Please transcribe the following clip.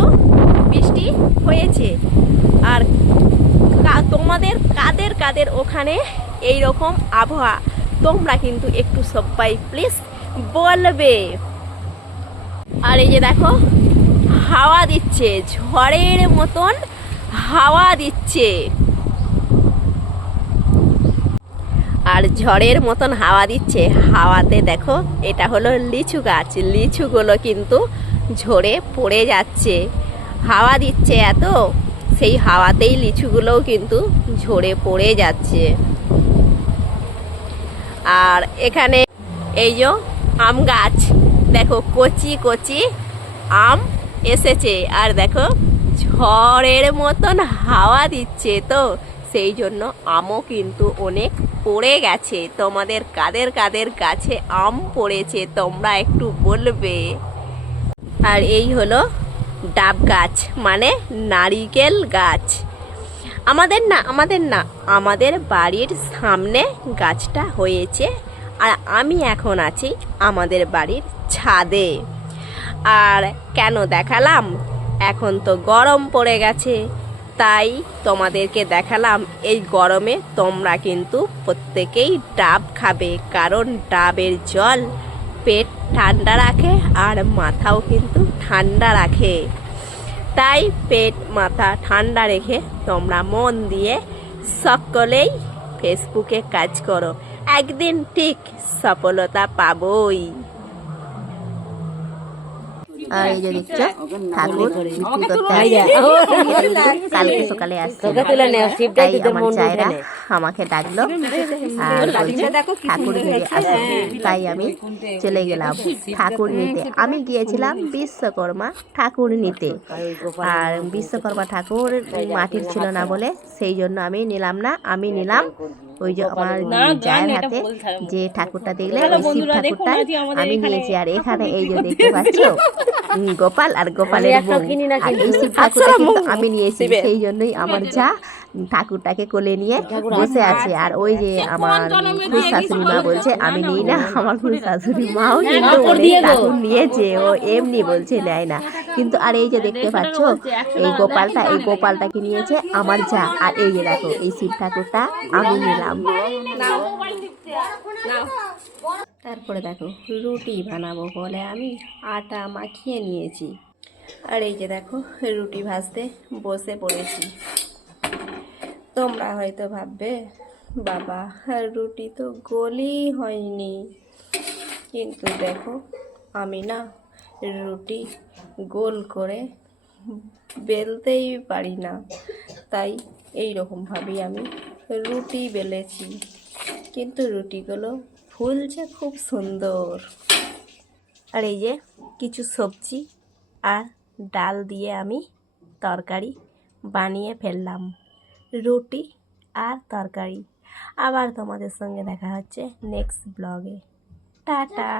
একটু বৃষ্টি হয়েছে। আর তোমাদের কাদের কাদের ওখানে এই রকম আবহাওয়া তোমরা কিন্তু একটু সবাই প্লিজ বলবে। আর এই যে দেখো হাওয়া দিচ্ছে, ঝড়ের মতন হাওয়া দিচ্ছে। আর ঝড়ের মতন হাওয়া দিচ্ছে, হাওয়াতে দেখো এটা হলো লিচু গাছ, লিচুগুলো কিন্তু ঝরে পড়ে যাচ্ছে। হাওয়া দিচ্ছে এত, সেই হাওয়াতেই লিচুগুলোও কিন্তু ঝরে পড়ে যাচ্ছে। আর এখানে এই যে আম গাছ, দেখো কচি কচি আম এসেছে। আর দেখো ঝড়ের মতন হাওয়া দিচ্ছে, তো সেই জন্য আমও কিন্তু অনেক পড়ে গেছে। তোমাদের কাদের কাদের গাছে আম পড়েছে তোমরা একটু বলবে। আর এই হলো ডাব গাছ, মানে নারিকেল গাছ। আমাদের বাড়ির সামনে গাছটা হয়েছে। আর আমি এখন আছি আমাদের বাড়ির ছাদে। আর কেন দেখালাম, এখন তো গরম পড়ে গেছে, তাই তোমাদেরকে দেখালাম। এই গরমে তোমরা কিন্তু প্রত্যেকেই ডাব খাবে, কারণ ডাবের জল পেট ঠান্ডা রাখে আর মাথাও কিন্তু ঠান্ডা রাখে। তাই পেট মাথা ঠান্ডা রেখে তোমরা মন দিয়ে সকলেই ফেসবুকে কাজ করো, একদিন ঠিক সফলতা পাবই। আর এই যে দেখছো ঠাকুর বিক্রি করতে কালকে সকালে আসছে, তাই আমার জায়রা আমাকে ডাকলো আর বলছে ঠাকুর ঘিরে আসো, তাই আমি চলে গেলাম ঠাকুর নিতে। আমি গিয়েছিলাম বিশ্বকর্মা ঠাকুর নিতে, আর বিশ্বকর্মা ঠাকুর মাটির ছিল না বলে সেই জন্য আমি নিলাম না। আমি নিলাম ওই যে আমার জায়ের হাতে যে ঠাকুরটা দেখলে ওই শিব ঠাকুরটা আমি নিয়েছি। আর এখানে এই যে দেখতে পাচ্ছ গোপাল আর গোপালের বউ, আর এই শিব ঠাকুরটা কিন্তু আমি নিয়েছি। সেই জন্যই আমার যা ঠাকুরটাকে কোলে নিয়ে বসে আছে। আর ওই যে আমার খুব শাশুড়ি মা বলছে আমি নিই না, আমার খুব শাশুড়ি মাও কিন্তু অনেক ঠাকুর নিয়েছে, ও এমনি বলছে নেয় না কিন্তু। আর এই যে দেখতে পাচ্ছ এই গোপালটাকে নিয়েছে আমার যা। আর এই যে দেখো এই শিব ঠাকুরটা আমি নিলাম। তারপরে দেখো রুটি বানাবো বলে আমি আটা মাখিয়ে নিয়েছি। আর এই যে দেখো রুটি ভাজতে বসে পড়েছি। তোমরা হয়তো ভাববে বাবা রুটি তো গোলই হয়নি, কিন্তু দেখো আমি না রুটি গোল করে বেলতেই পারি না, তাই এই রকমভাবেই আমি রুটি বেলেছি, কিন্তু রুটিগুলো ফুলছে খুব সুন্দর। আর এই যে কিছু সবজি আর ডাল দিয়ে আমি তরকারি বানিয়ে ফেললাম, রুটি আর তরকারি। আবার তোমাদের সঙ্গে দেখা হচ্ছে নেক্সট ব্লগে। টাটা।